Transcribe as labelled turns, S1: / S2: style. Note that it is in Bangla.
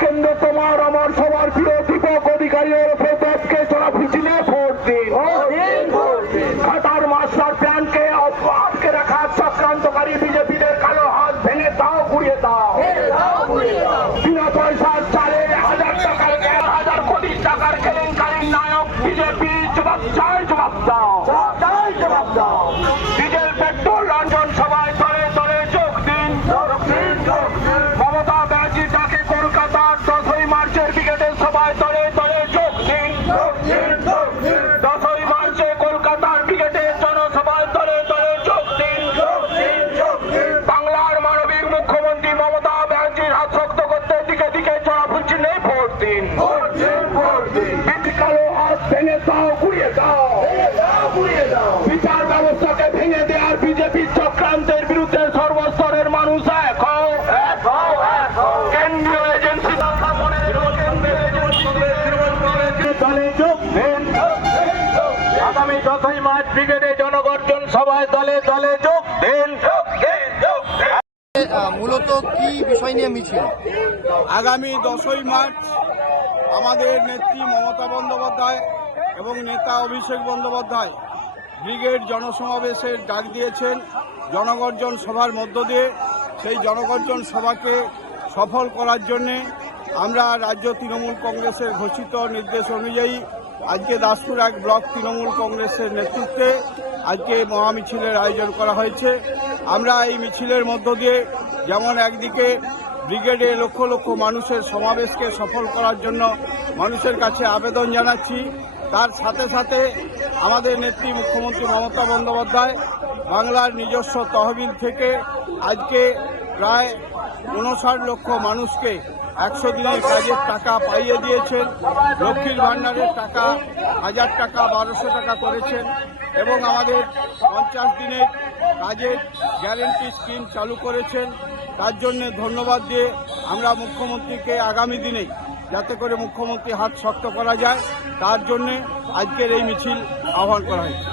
S1: কেন্দ্র তোমার আমার সবার প্রিয় দীপক অধিকারী ওরফে দেশকে তোরা বুঝলে ভোট দিন মাস্টার প্ল্যানকে আটকে রাখার চক্রান্তকারী বিজেপিদের কালো হাত ভেঙে দাও ঘুরিয়ে দাও। বিনা পয়সার চালে হাজার টাকার হাজার কোটি টাকার কেলেঙ্কারির নায়ক বিজেপি, জবাব চাই, জবাব দাও। নেই ভোট দিন ভোট দিন ভোট দিন কালো হাত ভেঙে দাও ঘুরিয়ে দাও। ঘুরিয়ে দাও বিচার ব্যবস্থাকে ভেঙে দেওয়ার বিজেপির চক্রান্তের বিরুদ্ধে সর্বস্তরের মানুষ আগামী দশই মার্চ ব্রিগেডে জনগর্জন সভায় দলে দলে যোগ দিন।
S2: মূলত কি বিষয় নিয়ে মিছিল?
S3: আগামী দশই মার্চ আমাদের নেত্রী মমতা বন্দ্যোপাধ্যায় এবং নেতা অভিষেক বন্দ্যোপাধ্যায় ব্রিগেড জনসমাবেশের ডাক দিয়েছেন। জনগর্জন সভার মধ্য দিয়ে সেই জনগর্জন সভাকে সফল করার জন্যে আমরা রাজ্য তৃণমূল কংগ্রেসের ঘোষিত নির্দেশ অনুযায়ী আজকে দাসপুর এক ব্লক তৃণমূল কংগ্রেসের নেতৃত্বে আজকে মহামিছিলের আয়োজন করা হয়েছে। আমরা এই মিছিলের মধ্য দিয়ে যেমন একদিকে ব্রিগেডে লক্ষ লক্ষ মানুষের সমাবেশকে সফল করার জন্য মানুষের কাছে আবেদন জানাচ্ছি। তার সাথে সাথে আমাদের নেত্রী মুখ্যমন্ত্রী মমতা বন্দ্যোপাধ্যায় বাংলার নিজস্ব তহবিল থেকে আজকে প্রায় উনষাট লক্ষ মানুষকে একশো দিনের কাজের টাকা পাইয়ে দিয়েছেন। লক্ষ্মীর ভাণ্ডারের টাকা হাজার টাকা, বারোশো টাকা করেছেন এবং আমাদের পঞ্চাশ দিনের কাজের গ্যারেন্টি স্কিম চালু করেছেন। তার জন্য ধন্যবাদ দিয়ে আমরা মুখ্যমন্ত্রীকে আগামী দিনে যাতে করে মুখ্যমন্ত্রী হাত শক্ত করা যায়, তার জন্যে আজকের এই মিছিল আহ্বান করা হয়েছে।